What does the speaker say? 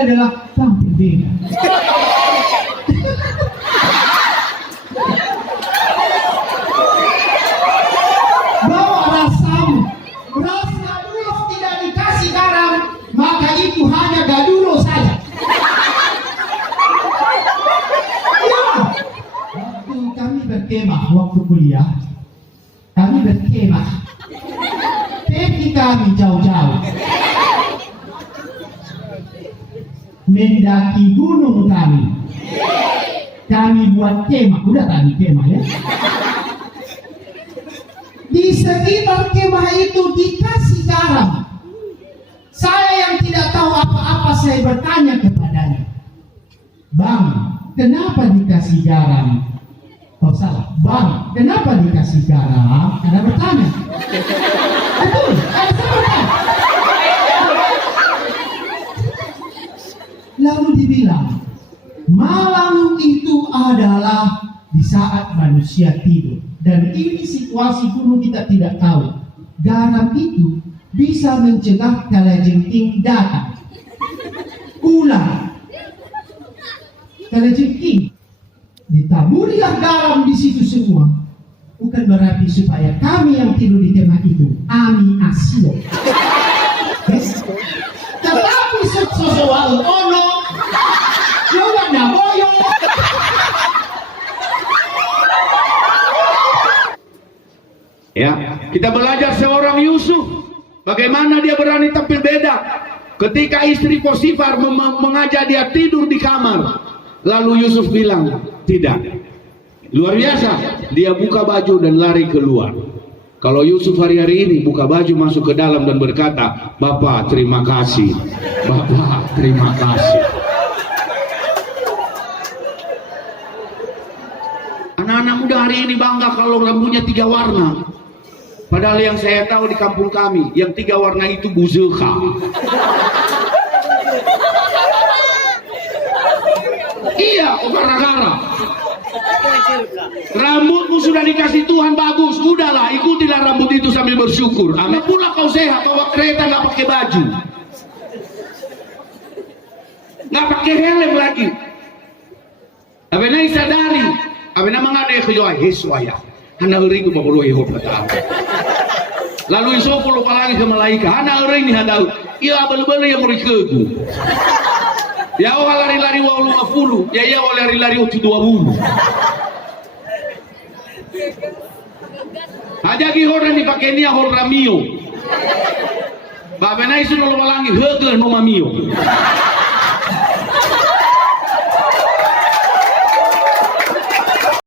adalah tampil beda. Bawa rasamu. Rasa dulu tidak dikasih garam, maka itu hanya gadulo saja. Ya, waktu kami berkemah waktu kuliah, kami berkemah. Tapi kami jauh-jauh mendaki gunung kami. Kami buat kemah, udah tadi kemah ya. Di sekitar kemah itu dikasih garam. Saya yang tidak tahu apa-apa, saya bertanya kepadanya, "Bang, kenapa dikasih garam?" Oh salah, "Bang, kenapa dikasih garam?" Anda bertanya. Betul, saya bertanya. Lalu dibilang, malam itu adalah di saat manusia tidur. Dan ini situasi kuno kita tidak tahu. Garam itu bisa mencegah kalajengking datang. Ular. Kalajengking. Ditaburilah garam di situ semua. Bukan berarti supaya kami yang tidur di kemah itu ami asio. Tetapi sesuatu ono juga ndak boyo. Ya, kita belajar seorang Yusuf, bagaimana dia berani tampil beda. Ketika istri Potifar mengajak dia tidur di kamar, lalu Yusuf bilang, tidak. Luar biasa, dia buka baju dan lari keluar. Kalau Yusuf hari-hari ini buka baju masuk ke dalam dan berkata, "Bapak terima kasih, Bapak terima kasih." Anak-anak muda hari ini bangga kalau rambutnya 3 warna. Padahal yang saya tahu di kampung kami, yang 3 warna itu buzukha. Iya, gara-gara. Rambutmu sudah dikasih Tuhan bagus, udahlah ikutilah rambut itu sambil bersyukur. Amin pula kau sehat, bawa kereta nggak pakai baju, nggak pakai helm lagi. Abena sadari, abena mengada ya kejoai Yesuaya. Hana uriku babulu Yehova Ta'ala. Lalu iso pulau lagi ke malaikat. Hana uri ini hadau. Iya balu-balu yang merikegu. Ya awal lari-lari wa 50. Ya iya awal lari-lari wa 20. Aja ki horan dipakai nia horamio. Babena isu nolo malangi hege no mamio.